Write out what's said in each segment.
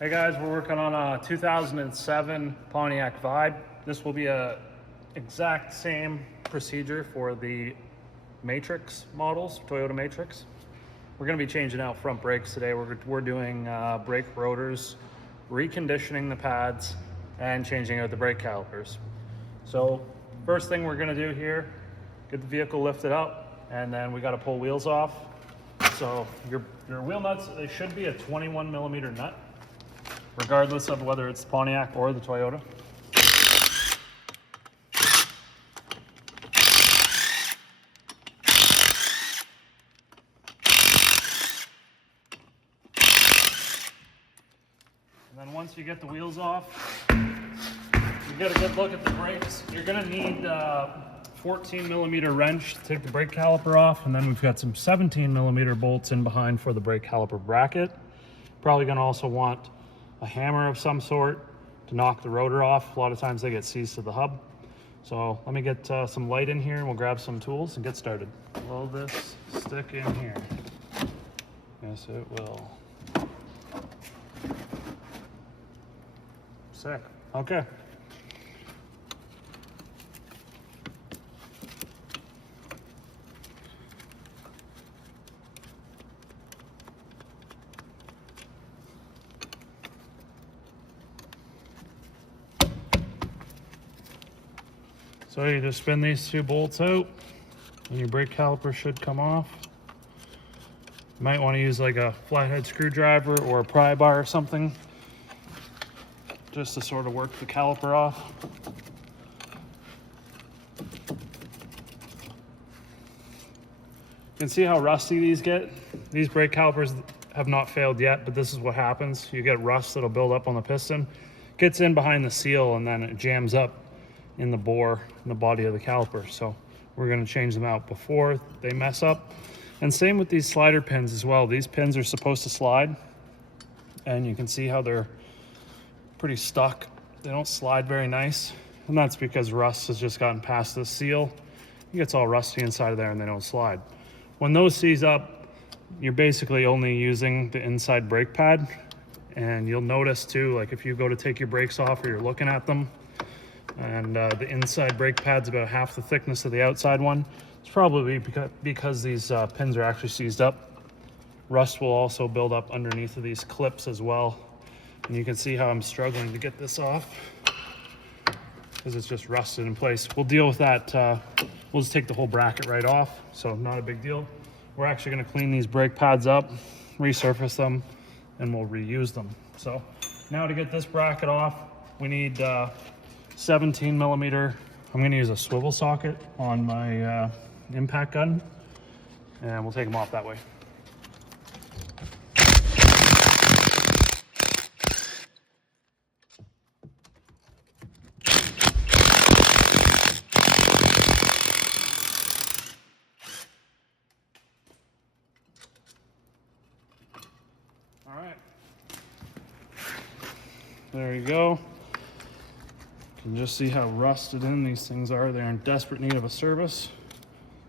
Hey guys, we're working on a 2007 Pontiac Vibe. This will be a exact same procedure for the Matrix models, Toyota Matrix. We're going to be changing out front brakes today. We're doing brake rotors, reconditioning the pads, and changing out the brake calipers. So first thing we're going to do here, get the vehicle lifted up, and then we got to pull wheels off. So your wheel nuts, they should be a 21 millimeter nut, regardless of whether it's the Pontiac or the Toyota. And then once you get the wheels off, you get a good look at the brakes. You're gonna need 14 millimeter wrench to take the brake caliper off, and then we've got some 17 millimeter bolts in behind for the brake caliper bracket. Probably gonna also want a hammer of some sort to knock the rotor off. A lot of times they get seized to the hub. So let me get some light in here and we'll grab some tools and get started. Will this stick in here? Yes, it will. Sick. Okay. So you just spin these two bolts out and your brake caliper should come off. You might want to use like a flathead screwdriver or a pry bar or something just to sort of work the caliper off. You can see how rusty these get. These brake calipers have not failed yet, but this is what happens. You get rust that'll build up on the piston, gets in behind the seal, and then it jams up in the bore in the body of the caliper. So we're going to change them out before they mess up. And same with these slider pins as well. These pins are supposed to slide, and you can see how they're pretty stuck. They don't slide very nice, and that's because rust has just gotten past the seal. It gets all rusty inside of there and they don't slide. When those seize up, you're basically only using the inside brake pad, and you'll notice too, like if you go to take your brakes off or you're looking at them, and the inside brake pad's about half the thickness of the outside one. It's probably because these pins are actually seized up. Rust will also build up underneath of these clips as well. And you can see how I'm struggling to get this off because it's just rusted in place. We'll deal with that. We'll just take the whole bracket right off, so not a big deal. We're actually going to clean these brake pads up, resurface them, and we'll reuse them. So now to get this bracket off, we need 17 millimeter. I'm going to use a swivel socket on my impact gun, and we'll take them off that way. All right, there you go. You can just see how rusted in these things are. They're in desperate need of a service.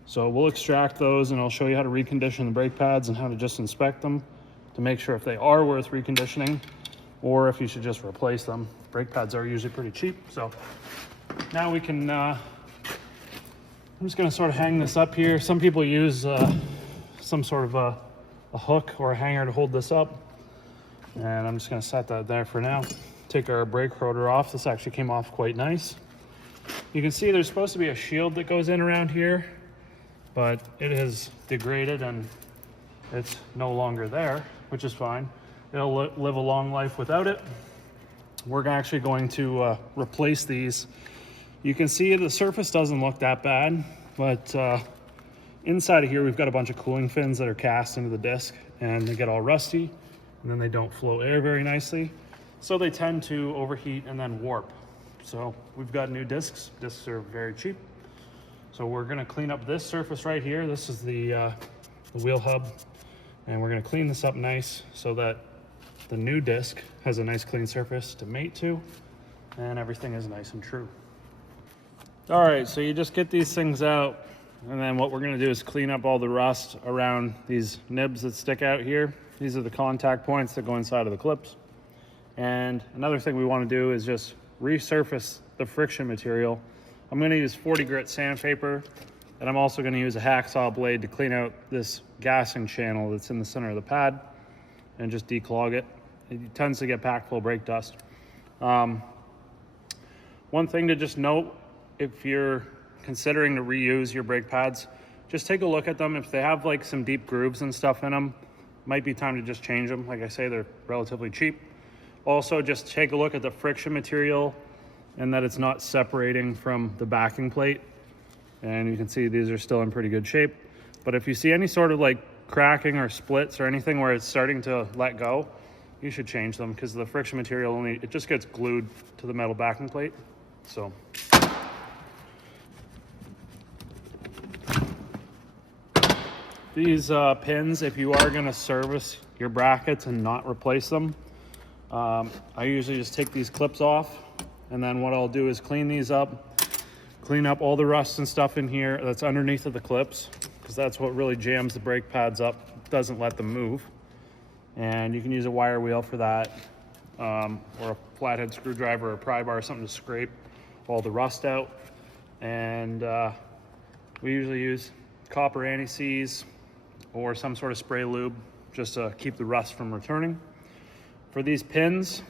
So we'll extract those, and I'll show you how to recondition the brake pads and how to just inspect them to make sure if they are worth reconditioning or if you should just replace them. Brake pads are usually pretty cheap. So now we can, I'm just gonna sort of hang this up here. Some people use some sort of a hook or a hanger to hold this up. And I'm just gonna set that there for now. Take our brake rotor off. This actually came off quite nice. You can see there's supposed to be a shield that goes in around here, but it has degraded and it's no longer there, which is fine. It'll live a long life without it. We're actually going to replace these. You can see the surface doesn't look that bad, but inside of here we've got a bunch of cooling fins that are cast into the disc, and they get all rusty, and then they don't flow air very nicely. So they tend to overheat and then warp. So we've got new discs. Discs are very cheap. So we're gonna clean up this surface right here. This is the wheel hub. And we're gonna clean this up nice so that the new disc has a nice clean surface to mate to, and everything is nice and true. All right, so you just get these things out, and then what we're gonna do is clean up all the rust around these nibs that stick out here. These are the contact points that go inside of the clips. And another thing we want to do is just resurface the friction material. I'm going to use 40 grit sandpaper, and I'm also going to use a hacksaw blade to clean out this gassing channel that's in the center of the pad and just declog it. It tends to get packed full of brake dust. One thing to just note, if you're considering to reuse your brake pads, just take a look at them. If they have like some deep grooves and stuff in them, might be time to just change them. Like I say, they're relatively cheap. Also, just take a look at the friction material and that it's not separating from the backing plate. And you can see these are still in pretty good shape. But if you see any sort of like cracking or splits or anything where it's starting to let go, you should change them, because the friction material it just gets glued to the metal backing plate. So these pins, if you are going to service your brackets and not replace them, I usually just take these clips off, and then what I'll do is clean up all the rust and stuff in here that's underneath of the clips, because that's what really jams the brake pads up, doesn't let them move. And you can use a wire wheel for that, or a flathead screwdriver or a pry bar, something to scrape all the rust out. And we usually use copper anti-seize or some sort of spray lube just to keep the rust from returning. For these pins,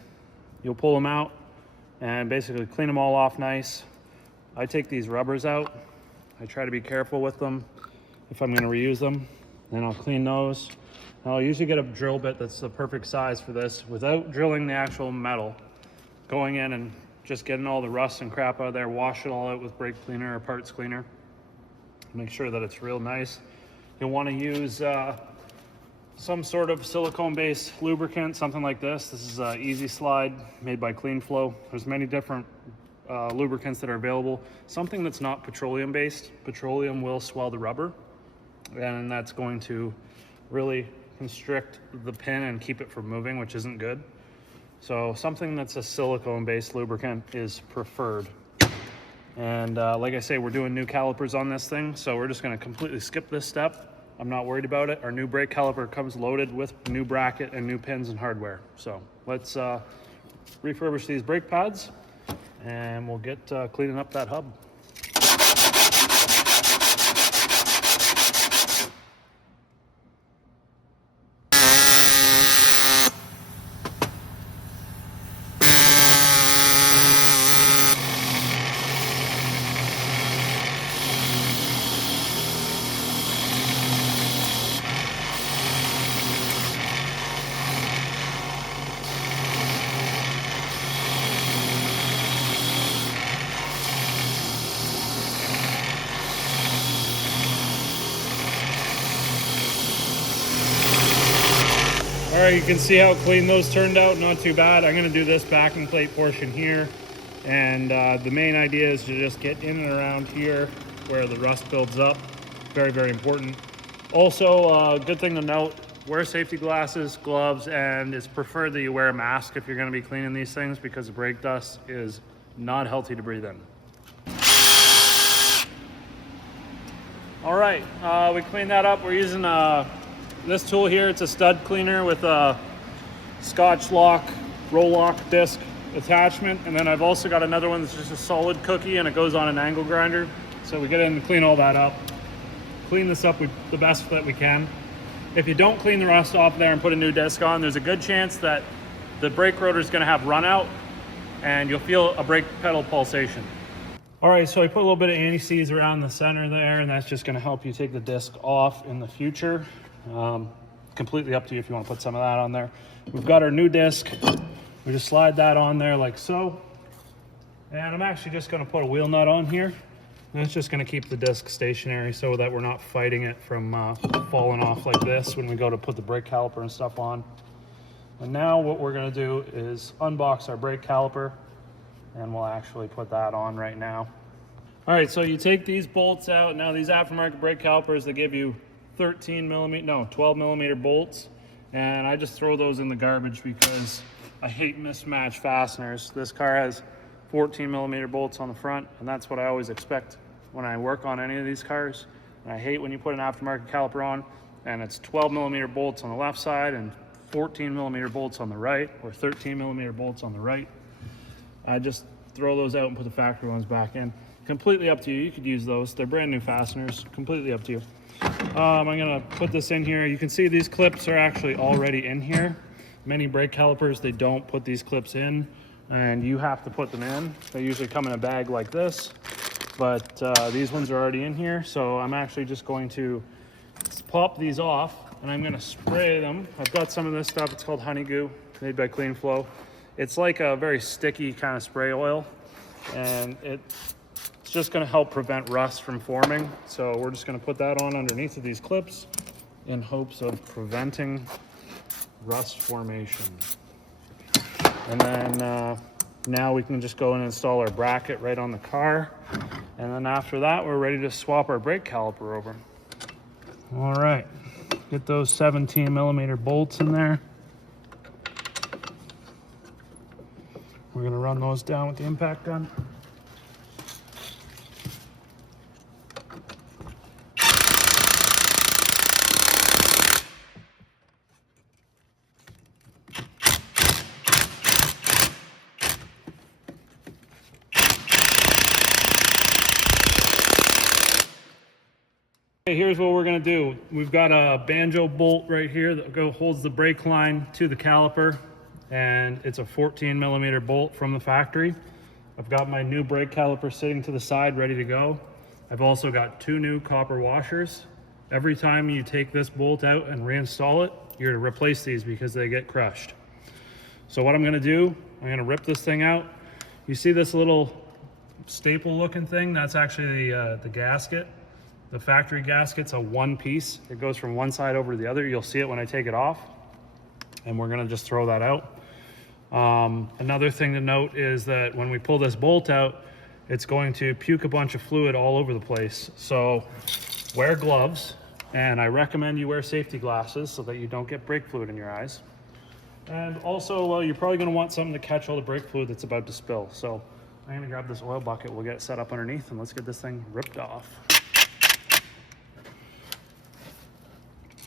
you'll pull them out and basically clean them all off nice. I take these rubbers out. I try to be careful with them if I'm going to reuse them. Then I'll clean those. I'll usually get a drill bit that's the perfect size for this without drilling the actual metal. Going in and just getting all the rust and crap out of there, wash it all out with brake cleaner or parts cleaner. Make sure that it's real nice. You'll want to use some sort of silicone-based lubricant, something like this. This is Easy Slide, made by Clean Flow. There's many different lubricants that are available. Something that's not petroleum-based. Petroleum will swell the rubber, and that's going to really constrict the pin and keep it from moving, which isn't good. So something that's a silicone-based lubricant is preferred. And like I say, we're doing new calipers on this thing, so we're just going to completely skip this step. I'm not worried about it. Our new brake caliper comes loaded with new bracket and new pins and hardware. So let's refurbish these brake pads, and we'll get cleaning up that hub. All right, you can see how clean those turned out, not too bad. I'm gonna do this backing plate portion here. And the main idea is to just get in and around here where the rust builds up. Very, very important. Also, good thing to note, wear safety glasses, gloves, and it's preferred that you wear a mask if you're gonna be cleaning these things, because the brake dust is not healthy to breathe in. All right, we cleaned that up. We're using this tool here. It's a stud cleaner with a Scotch lock, roll lock disc attachment. And then I've also got another one that's just a solid cookie, and it goes on an angle grinder. So we get in and clean all that up. Clean this up the best that we can. If you don't clean the rust off there and put a new disc on, there's a good chance that the brake rotor is going to have run out, and you'll feel a brake pedal pulsation. All right, so I put a little bit of anti-seize around the center there, and that's just going to help you take the disc off in the future. Completely up to you if you want to put some of that on there. We've got our new disc. We just slide that on there like so. And I'm actually just going to put a wheel nut on here. And it's just going to keep the disc stationary so that we're not fighting it from falling off like this when we go to put the brake caliper and stuff on. And now what we're going to do is unbox our brake caliper, and we'll actually put that on right now. All right, so you take these bolts out. Now these aftermarket brake calipers, they give you 12 millimeter bolts, and I just throw those in the garbage because I hate mismatched fasteners. This car has 14 millimeter bolts on the front, and that's what I always expect when I work on any of these cars. And I hate when you put an aftermarket caliper on and it's 12 millimeter bolts on the left side and 14mm bolts on the right or 13mm bolts on the right. I just throw those out and put the factory ones back in. Completely up to you. You could use those. They're brand new fasteners. Completely up to you. I'm gonna put this in here. You can see these clips are actually already in here. Many brake calipers, they don't put these clips in, and you have to put them in. They usually come in a bag like this, but these ones are already in here. So I'm actually just going to pop these off, and I'm gonna spray them. I've got some of this stuff. It's called Honey Goo, made by Clean Flow. It's like a very sticky kind of spray oil, and it's just gonna help prevent rust from forming. So we're just gonna put that on underneath of these clips in hopes of preventing rust formation. And then now we can just go and install our bracket right on the car. And then after that, we're ready to swap our brake caliper over. All right, get those 17mm bolts in there. We're gonna run those down with the impact gun. Here's what we're gonna do. We've got a banjo bolt right here that holds the brake line to the caliper, and it's a 14mm bolt from the factory. I've got my new brake caliper sitting to the side ready to go. I've also got 2 new copper washers. Every time you take this bolt out and reinstall it, you're to replace these because they get crushed. So what I'm gonna do, I'm gonna rip this thing out. You see this little staple looking thing? That's actually the gasket. The factory gasket's a one piece. It goes from one side over to the other. You'll see it when I take it off, and we're gonna just throw that out. Another thing to note is that when we pull this bolt out, it's going to puke a bunch of fluid all over the place. So wear gloves, and I recommend you wear safety glasses so that you don't get brake fluid in your eyes. And also, well, you're probably gonna want something to catch all the brake fluid that's about to spill. So I'm gonna grab this oil bucket, we'll get it set up underneath, and let's get this thing ripped off.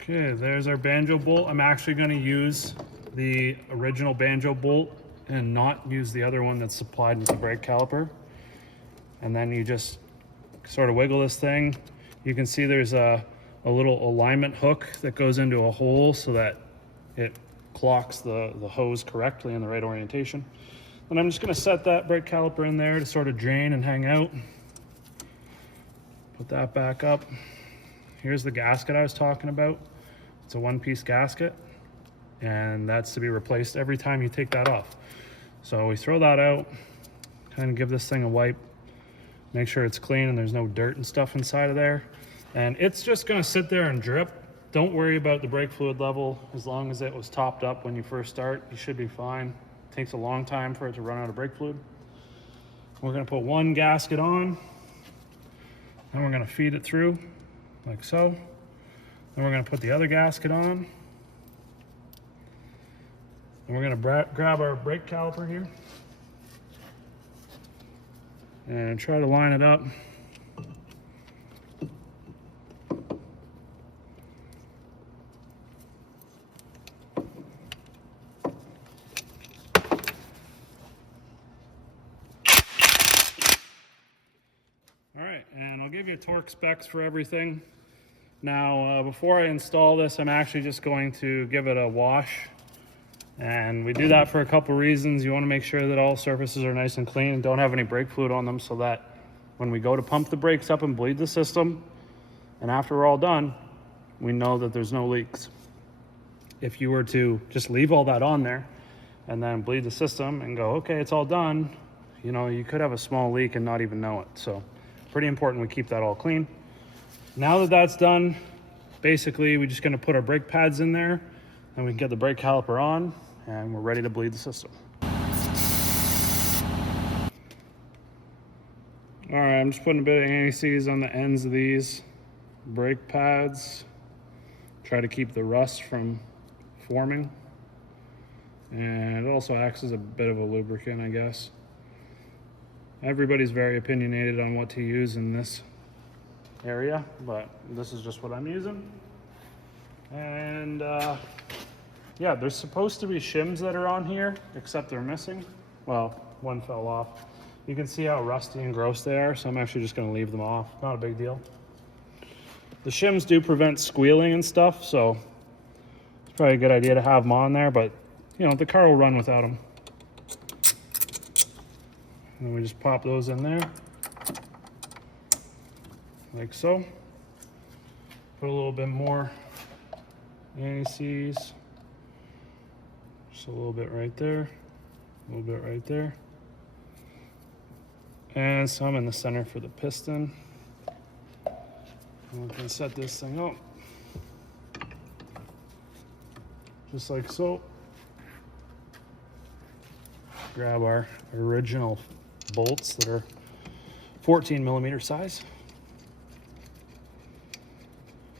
Okay, there's our banjo bolt. I'm actually going to use the original banjo bolt and not use the other one that's supplied with the brake caliper. And then you just sort of wiggle this thing. You can see there's a little alignment hook that goes into a hole so that it clocks the hose correctly in the right orientation. And I'm just going to set that brake caliper in there to sort of drain and hang out. Put that back up. Here's the gasket I was talking about. It's a one-piece gasket, and that's to be replaced every time you take that off. So we throw that out, kind of give this thing a wipe, make sure it's clean and there's no dirt and stuff inside of there. And it's just gonna sit there and drip. Don't worry about the brake fluid level. As long as it was topped up when you first start, you should be fine. It takes a long time for it to run out of brake fluid. We're gonna put one gasket on, and we're gonna feed it through like so. Then we're going to put the other gasket on. And we're going to grab our brake caliper here and try to line it up. All right, and I'll give you torque specs for everything. Now, before I install this, I'm actually just going to give it a wash. And we do that for a couple reasons. You want to make sure that all surfaces are nice and clean and don't have any brake fluid on them, so that when we go to pump the brakes up and bleed the system, and after we're all done, we know that there's no leaks. If you were to just leave all that on there and then bleed the system and go, okay, it's all done, you know, you could have a small leak and not even know it. So pretty important we keep that all clean. Now that that's done, basically we're just going to put our brake pads in there, and we can get the brake caliper on, and we're ready to bleed the system. All right, I'm just putting a bit of anti-seize on the ends of these brake pads. Try to keep the rust from forming. And it also acts as a bit of a lubricant, I guess. Everybody's very opinionated on what to use in this area, but this is just what I'm using. And Yeah, there's supposed to be shims that are on here, except they're missing. Well, one fell off. You can see how rusty and gross they are, so I'm actually just gonna leave them off. Not a big deal. The shims do prevent squealing and stuff, so it's probably a good idea to have them on there, but you know, the car will run without them. And we just pop those in there, like so. Put a little bit more anti-seize. Just a little bit right there, a little bit right there. And some in the center for the piston. And we can set this thing up. Just like so. Grab our original bolts that are 14mm size.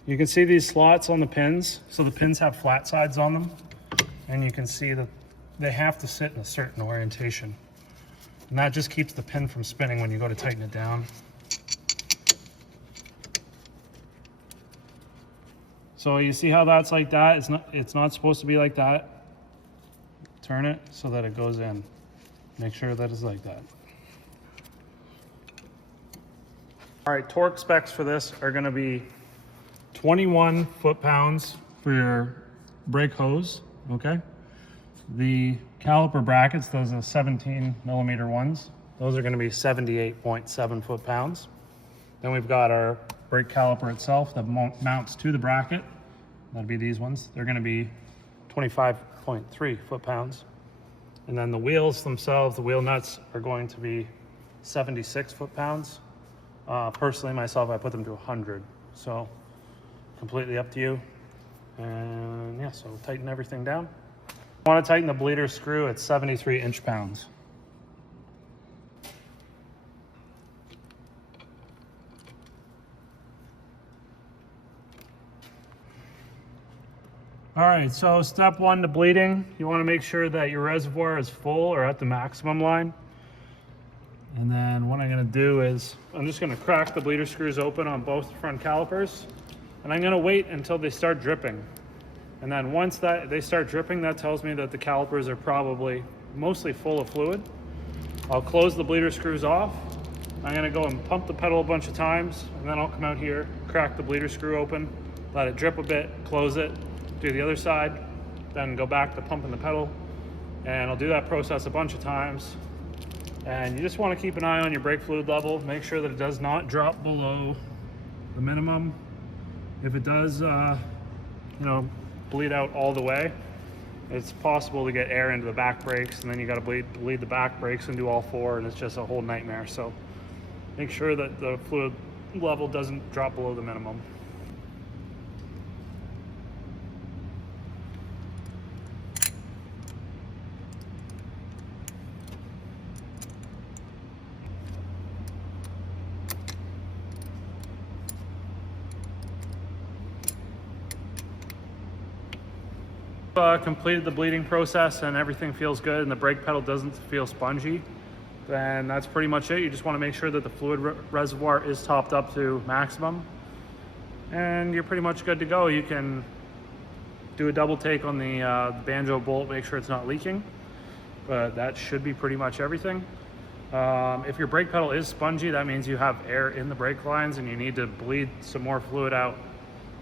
You can see these slots on the pins. So the pins have flat sides on them. And you can see that they have to sit in a certain orientation. And that just keeps the pin from spinning when you go to tighten it down. So you see how that's like that? It's not supposed to be like that. Turn it so that it goes in. Make sure that it's like that. All right, torque specs for this are gonna be 21 foot-pounds for your brake hose, okay? The caliper brackets, those are 17mm ones. Those are gonna be 78.7 foot-pounds. Then we've got our brake caliper itself that mounts to the bracket. That'd be these ones. They're gonna be 25.3 foot-pounds. And then the wheels themselves, the wheel nuts, are going to be 76 foot-pounds. Personally, myself, I put them to 100. So completely up to you. And yeah, so tighten everything down. I want to tighten the bleeder screw at 73 inch-pounds. All right, so step one to bleeding, you want to make sure that your reservoir is full or at the maximum line. And then what I'm going to do is I'm just going to crack the bleeder screws open on both front calipers, and I'm going to wait until they start dripping. And then once they start dripping, that tells me that the calipers are probably mostly full of fluid. I'll close the bleeder screws off. I'm going to go and pump the pedal a bunch of times, and then I'll come out here, crack the bleeder screw open, let it drip a bit, close it, do the other side, then go back to pumping the pedal. And I'll do that process a bunch of times. And you just want to keep an eye on your brake fluid level. Make sure that it does not drop below the minimum. If it does, bleed out all the way, it's possible to get air into the back brakes, and then you got to bleed the back brakes and do all four, and it's just a whole nightmare. So make sure that the fluid level doesn't drop below the minimum. Completed the bleeding process and everything feels good and the brake pedal doesn't feel spongy, then that's pretty much it. You just want to make sure that the fluid reservoir is topped up to maximum, and you're pretty much good to go. You can do a double take on the banjo bolt, make sure it's not leaking, but that should be pretty much everything. If your brake pedal is spongy, that means you have air in the brake lines and you need to bleed some more fluid out,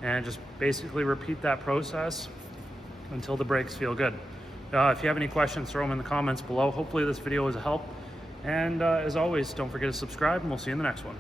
and just basically repeat that process until the brakes feel good. If you have any questions, throw them in the comments below. Hopefully this video was a help. And as always, don't forget to subscribe, and we'll see you in the next one.